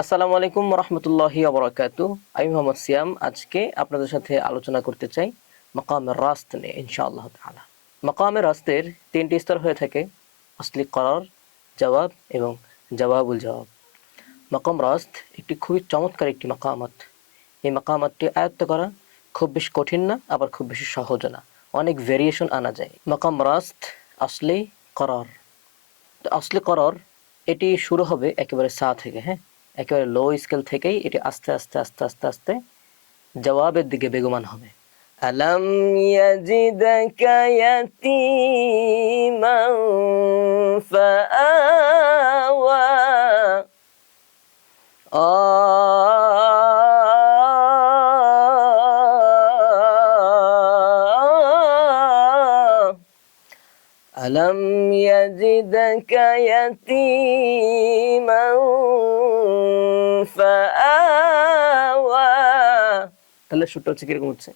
আসসালামু আলাইকুম রহমতুল্লাহি ওয়া আমি মোহাম্মদ সিয়াম। আজকে আপনাদের সাথে আলোচনা করতে চাই মাকাম রাস্ত নিয়ে ইনশাআল্লাহ তাআলা। মাকাম রাস্তের তিনটি স্তর হয়ে থাকে: আসলি করার, জবাব এবং জবাবুল জবাব। মাকাম রাস্ত একটি খুবই চমৎকার একটি মাকামাত। এই মাকামাতটি আয়ত্ত করা খুব বেশি কঠিন না, আবার খুব বেশি সহজ না, অনেক ভেরিয়েশন আনা যায়। মাকাম রাস্ত আসলি করার। আসলে করার এটি শুরু হবে একেবারে সা থেকে, হ্যাঁ, একেবারে লো স্কেল থেকেই এটি আস্তে আস্তে আস্তে আস্তে আস্তে জবাবের দিকে বেগমান হবে। আলম ইয়াজিদকা ইয়াতীমান ফাআওয়া। আলম ইয়াজিদকা ইয়াতীমান ফাআওয়া। তাহলে শুটটা হচ্ছে কিরকম হচ্ছে,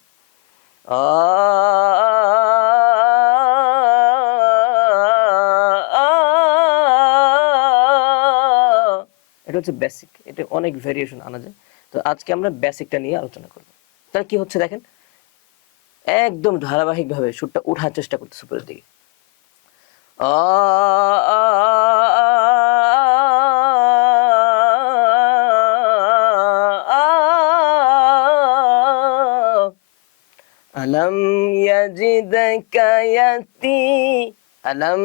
এটা হচ্ছে বেসিক। এটা অনেক ভেরিয়েশন আনা যায়, তো আজকে আমরা বেসিকটা নিয়ে আলোচনা করব। তাহলে কি হচ্ছে দেখেন, একদম ধারাবাহিকভাবে সুরটা উঠার চেষ্টা করতেছে উপরের দিকে। আলম ইয়াজিদকা আলম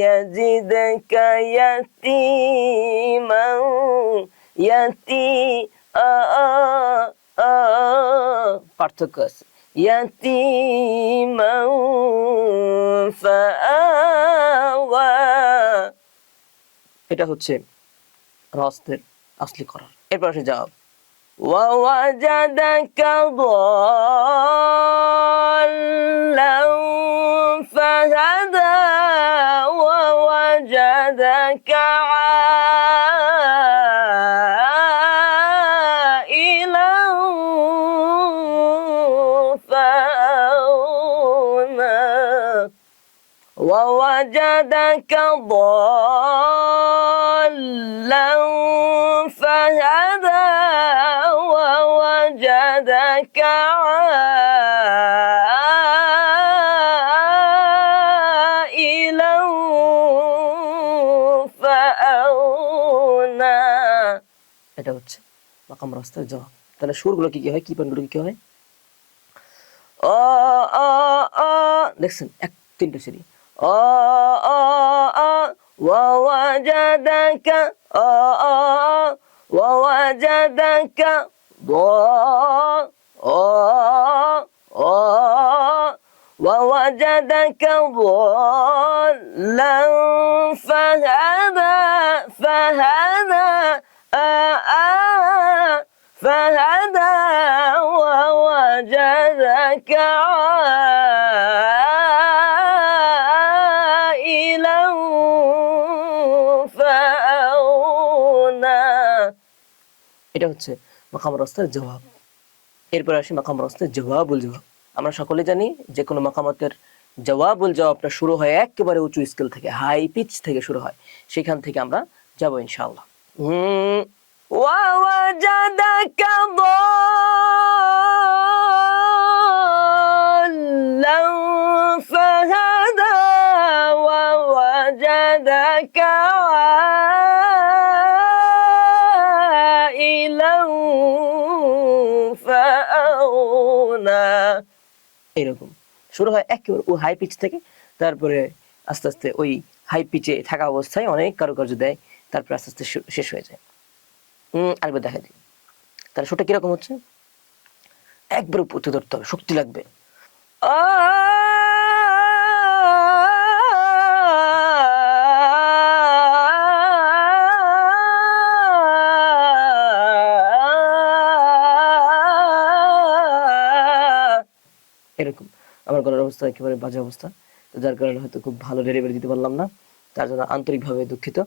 ইয়াজিদকা ইয়াতীমান আ আ আ পার্থক্য আছে। ইয়াতীমান ফাআওয়া, এটা হচ্ছে রাস্তের আসলি করার। এরপর আসে জবাব। ওয়াওয়াজাদাকা দাল্লান ফাহাদা ওয়াওয়াজাদাকা আইলান ফাআওনা। ওয়াওয়াজাদাকা দাল্লান ফাহাদা ووجدك عائلا فأغنى। এটা হচ্ছে মাকাম রাস্তার জবাব। তাহলে সুরগুলো কি কি হয়, কি পয়েন্টগুলো কি কি হয়? অ অ অ দেখছেন, এক তিনটা সিঁড়ি। অ অ অ ووجدك অ অ ووجدك ووجدك ضالا فهدى فهدى ووجدك عائلا فأغنى। এটা হচ্ছে মাকাম রাস্তার জবাব। এরপর আসি মাকাম রাস্তার জবাবুল জবাব। আমরা সকলে জানি যে কোনো মাকামাতের জবাবুল জবাবটা শুরু হয় একেবারে উঁচু স্কেল থেকে, হাই পিচ থেকে শুরু হয়। সেখান থেকে আমরা যাব ইনশাআল্লাহ। ওয়াওয়াজাদাকা দাল্লান ফাহাদা ওয়াওয়াজাদাকা আইলান ফাআগনা। এরকম শুরু হয় একেবারে ও হাই পিচ থেকে, তারপরে আস্তে আস্তে ওই হাই পিচে থাকা অবস্থায় অনেক কারুকার্য দেয়, তারপর আস্তে আস্তে শেষ হয়ে যায়। আরেকবার দেখা দিই, তাহলে সুরটা কিরকম হচ্ছে, একবার উপরে ধরতে হবে, শক্তি লাগবে। এরকম আমার গলার অবস্থা একেবারে বাজে অবস্থা, তো যার কারণে হয়তো খুব ভালো ডেলিভারি দিতে পারলাম না, তার জন্য আন্তরিকভাবে দুঃখিত।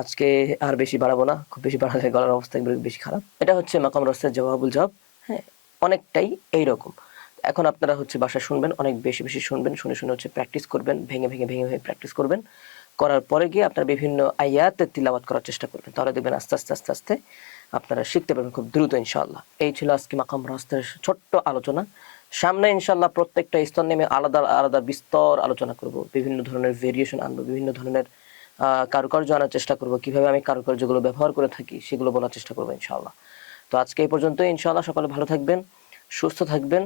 আজকে আর বেশি বাড়াবো না, খুব বেশি বাড়ালে গলার অবস্থা একবারে বেশি খারাপ। এটা হচ্ছে মাকাম রাস্তার জবাবুল জবাব। হ্যাঁ, অনেকটাই এইরকম। এখন আপনারা হচ্ছে বাসায় শুনবেন, অনেক বেশি বেশি শুনবেন, শুনে শুনে হচ্ছে প্র্যাকটিস করবেন, ভেঙে ভেঙে ভেঙে ভেঙে প্র্যাকটিস করবেন। করার পরে গিয়ে আপনারা বিভিন্ন আয়াতের তিলাওয়াত করার চেষ্টা করবেন, তাহলে দেখবেন আস্তে আস্তে আস্তে আস্তে আপনারা শিখতে পারবেন খুব দ্রুত ইনশাআল্লাহ। এই ছিল আজকে মাকাম রাস্তের ছোট্ট আলোচনা। সামনে ইনশাআল্লাহ প্রত্যেকটা স্তর নিয়ে আলাদা আলাদা বিস্তর আলোচনা করব, বিভিন্ন ধরনের ভেরিয়েশন আনবো, বিভিন্ন ধরনের কারুকার্য আনার চেষ্টা করব, কিভাবে আমি কারুকার্যগুলো ব্যবহার করে থাকি সেগুলো বলার চেষ্টা করবো ইনশাআল্লাহ। তো আজকে এই পর্যন্তই ইনশাআল্লাহ। সকলে ভালো থাকবেন, সুস্থ থাকবেন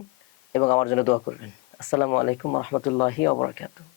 এবং আমার জন্য দোয়া করবেন। আসসালামু আলাইকুম ওয়া রাহমাতুল্লাহি ওয়া বারাকাতুহু।